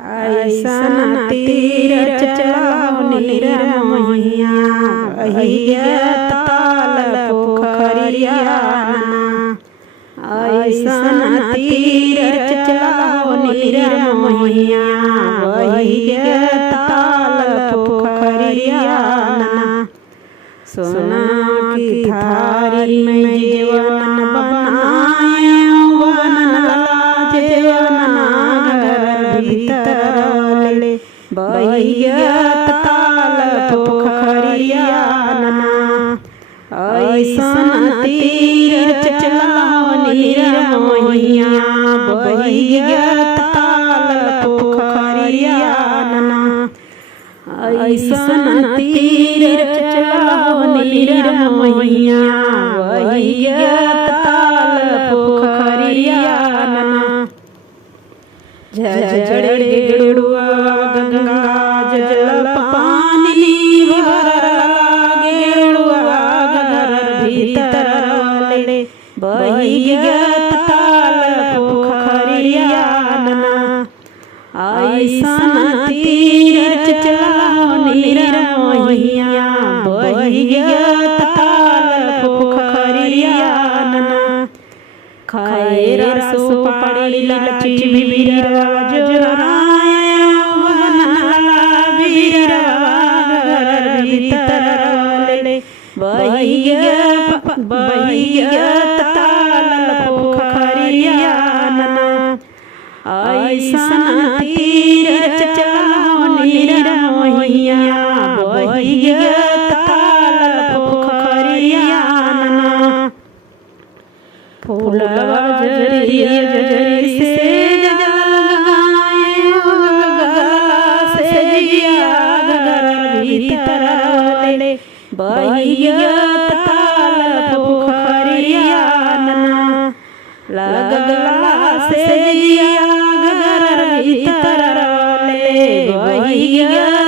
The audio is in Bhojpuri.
ऐसन तीर चलाओ निरमोहिया अहियत ताल पोखरिया ऐसन तीर चलाओ निरमोहिया अहियत ताल पोखरिया सोना की थारी में जीवन बनाए भीतर बहियत ताल पोखरिया ऐसन तीर चलाओ निरमोहिया बहियत ताल पोखरिया ऐसन तीर चलाओ निरमोहिया बहियत ताल पोखरिया झझड़ गेड़ुआ गंगा जल पानी भर गेड़ुआ घर भीतर ले बहियत ताल पोखरिया ऐसन तीर चलाओ निरमोहिया बहियत ताल पोखरिया खैर सुपारी लाची बीरवा जोराया बीरवा घर भीतर ले बहियत ताल पोखरिया ऐसन तीर चलाओ निरमोहिया बहियत ताल पोखरिया फूलवा जरिया जरी से जगाए से जिया घर भीतर ले बहियत ताल पोखरिया लगला से जिया घर भीतर ले बहियत